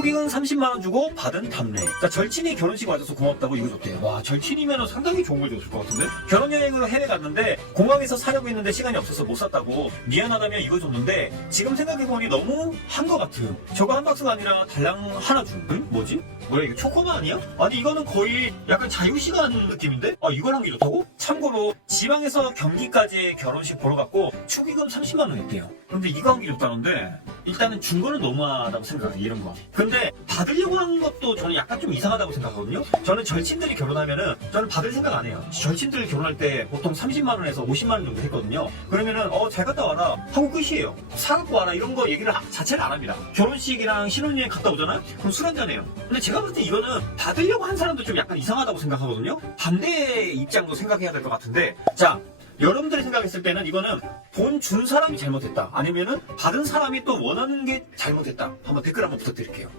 축의금 30만원 주고 받은 답례. 자, 절친이 결혼식 와줘서 고맙다고 이거 줬대요. 와, 절친이면 상당히 좋은 걸 줬을 것 같은데? 결혼여행으로 해외 갔는데 공항에서 사려고 했는데 시간이 없어서 못 샀다고 미안하다며 이거 줬는데 지금 생각해보니 너무 한 것 같아요. 저거 한 박스가 아니라 달랑 하나 준. 응? 뭐지? 뭐야 이거 초코바 아니야? 아니 이거는 거의 약간 자유시간 느낌인데? 아한게 좋다고? 참고로 지방에서 경기까지 결혼식 보러 갔고 축의금 30만원 했대요. 근데 이거 한 게 좋다는데 일단은 준 거는 너무하다고 생각해요 이런 거. 근데 받으려고 한 것도 저는 약간 좀 이상하다고 생각하거든요. 저는 절친들이 결혼하면은 저는 받을 생각 안 해요. 절친들 결혼할 때 보통 30만 원에서 50만 원 정도 했거든요. 그러면은 어 잘 갔다 와라 하고 끝이에요. 사갖고 와라 이런 거 얘기를 하- 자체를 안 합니다. 결혼식이랑 신혼여행 갔다 오잖아요. 그럼 술 한잔 해요. 근데 제가 봤을 때 이거는 받으려고 한 사람도 좀 약간 이상하다고 생각하거든요. 반대의 입장도 생각해야 될 것 같은데 자 여러분들이 생각했을 때는 이거는 돈 준 사람이 잘못했다. 아니면은 받은 사람이 또 원하는 게 잘못했다. 한번 댓글 한번 부탁드릴게요.